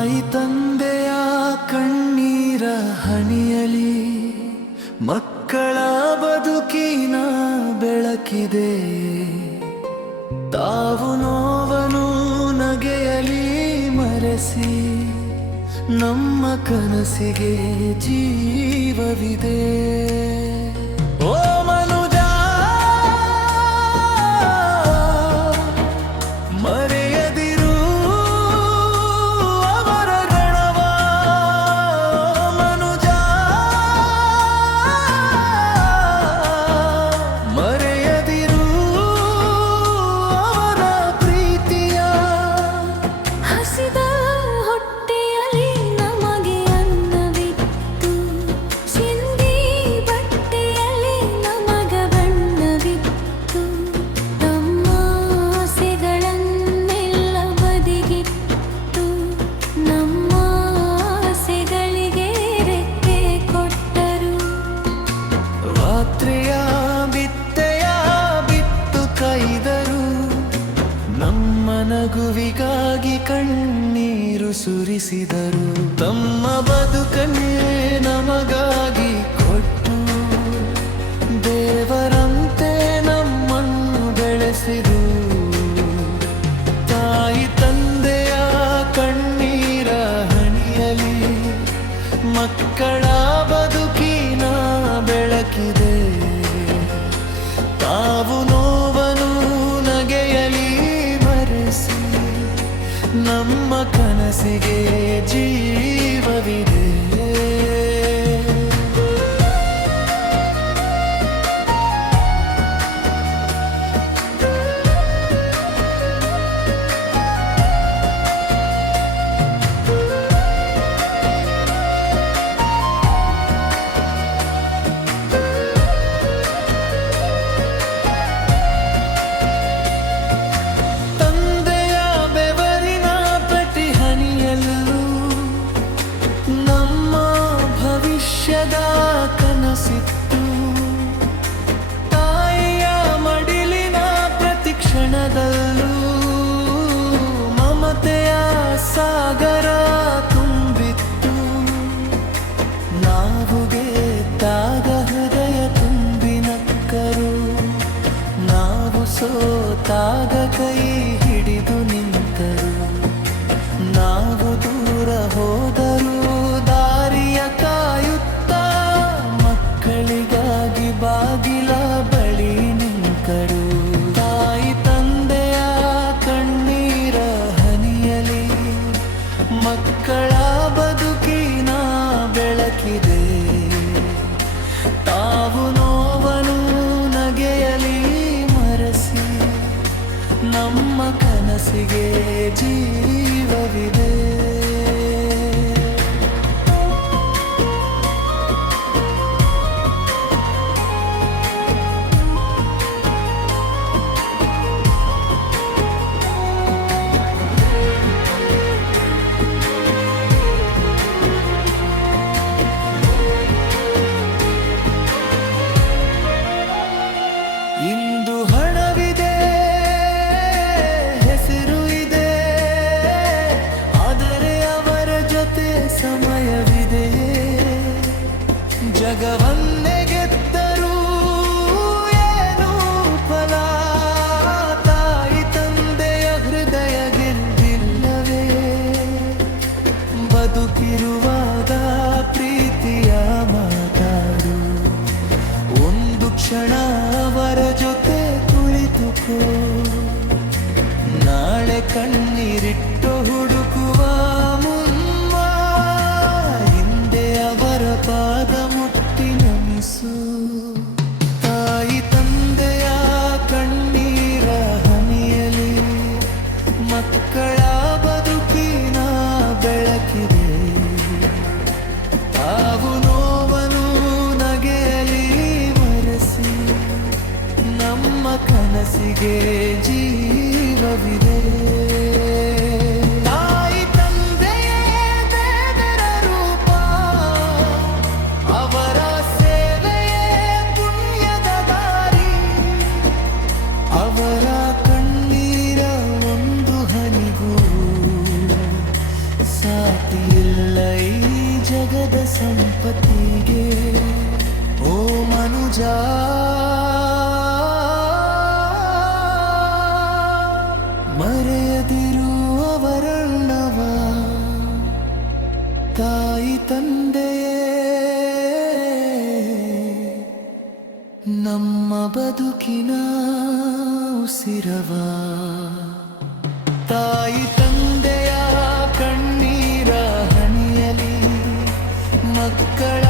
ತಾಯಿ ತಂದೆಯ ಕಣ್ಣೀರ ಹನಿಯಲಿ ಮಕ್ಕಳ ಬದುಕಿನ ಬೆಳಕಿದೆ. ತಾವು ನೋವನು ನಗೆಯಲಿ ಮರೆಸಿ ನಮ್ಮ ಕನಸಿಗೆ ಜೀವವಿದೆ. ಓ ಮನುಜ, ಮರೆಯದಿರು ಅವರ ಗಣವ. ಮನುಜ, ಮರೆಯದಿರು ಅವರ ಪ್ರೀತಿಯ. ಹಸಿದ ಹೊಟ್ಟೆಯಲ್ಲಿ ನಮಗೆ ಅನ್ನವಿತ್ತು, ಚಿಂದಿ ಬಟ್ಟೆಯಲ್ಲಿ ನಮಗ ಬಣ್ಣವಿತ್ತು. ತಮ್ಮ ಆಸೆಗಳನ್ನೆಲ್ಲ ಬದಿಗಿಟ್ಟು ನಮ್ಮ ಆಸೆಗಳಿಗೆ ರೆಕ್ಕೆ ಕೊಟ್ಟರು. ರಾತ್ರಿಯ ಬಿತ್ತೆಯ ಬಿತ್ತು ಕೈದರು, ನಮ್ಮ ನಗುವಿಗಾಗಿ ಕಣ್ಣೀರು ಸುರಿಸಿದರು. ತಮ್ಮ ಬದುಕನ್ನೇ ನಮಗಾಗಿ ಕೊಟ್ಟು ದೇವರಂತೆ ನಮ್ಮನ್ನು ಬೆಳೆಸಿದರು. ತಾಯಿ ತಂದೆಯ ಕಣ್ಣೀರ ಹನಿಯಲಿ ಮಕ್ಕಳ ಬದುಕಿನ ಬೆಳಕಿದೆ. ತಾವು ನೋವನು ನಗೆಯಲಿ ಮರೆಸಿ ನಮ್ಮ ಕನಸಿಗೆ ಜೀವವಿದೆ. ತಂದೆಯ ಬೆವರಿನ ಪ್ರತಿ ಹನಿಯಲ್ಲೂ ನಮ್ಮ ಭವಿಷ್ಯದ ಕನಸಿತ್ತು. ತಾಯಿಯ ಮಡಿಲಿನ ಪ್ರತಿ ಕ್ಷಣದಲ್ಲೂ ಮಮತೆಯ ಸಾಗರ ತುಂಬಿತ್ತು. ನಾವು ಗೆದ್ದಾಗ ಹೃದಯ ತುಂಬಿ ನಕ್ಕರು, ನಾವು ಸೋತಾಗ ಕೈ ಹಿಡಿದು ನಿಂತರು. ನಾವು ದೂರ ಹೋದರೂ ದಾರಿಯ ಕಾಯುತ್ತಾ ಮಕ್ಕಳಿಗಾಗಿ ಬಾಗಿಲ ಬಳಿ ನಿಂತರು. ತಾಯಿ ತಂದೆಯ ಕಣ್ಣೀರ ಹನಿಯಲಿ ಮಕ್ಕಳ ಬದುಕಿನ ಬೆಳಕಿದೆ. ತಾವು ನೋವನು ನಗೆಯಲಿ ಮರೆಸಿ ನಮ್ಮ ಕನಸಿಗೆ ಜೀವವಿದೆ. ಇಂದು ಹಣವಿದೆ, ಹೆಸರು ಇದೆ, ಆದರೆ ಅವರ ಜೊತೆ ಸಮಯವಿದೆ. ಜಗವನ್ನೇ ಗೆದ್ದರೂ ಏನು ಫಲ, ತಾಯಿ ತಂದೆಯ ಹೃದಯ ಗೆದ್ದಿಲ್ಲವೇ. ಬದುಕಿರುವಾಗ ಪ್ರೀತಿಯ ಮಾತಾಡು, ಒಂದು ಕ್ಷಣ ಅವರ ಜೊತೆ ಕುಳಿತುಕೋ. ನಾಳೆ ಕಣ್ಣೀರಿಟ್ಟು ಹುಡುಕುವ ಮುನ್ನ ಹಿಂದೆ ಅವರ ಪಾದ ಮುಟ್ಟಿ ನಮಿಸು. ತಾಯಿ ತಂದೆಯ ಕಣ್ಣೀರ ಹನಿಯಲಿ ಮಕ್ಕಳ ಬದುಕಿನ ಬೆಳಕಿದೆ. ತಾವು ನೋವನು ನಗೆಯಲಿ ಮರೆಸಿ ನಮ್ಮ ಕನಸಿಗೆ ಜೀವವಿದೆ. ತಾಯಿ ತಂದೆಯೇ ದೇವರ ರೂಪ, ಅವರ ಸೇವೆಯೇ ಪುಣ್ಯದ ದಾರಿ. ಅವರ ಕಣ್ಣೀರ ಒಂದು ಹನಿಗೂ ಸಾಕು. ಸಂಪತ್ತಿಗೆ ಓ ಮನುಜ ಮರೆಯದಿರು ಅವರಣ್ಣವ ತಾಯಿ ತಂದೆಯೇ ನಮ್ಮ ಬದುಕಿನ ಉಸಿರವ ತಾಯಿ ತಂದೆಯ ಕಣ್ಣೀರ ಹನಿಯಲಿ ಮಕ್ಕಳ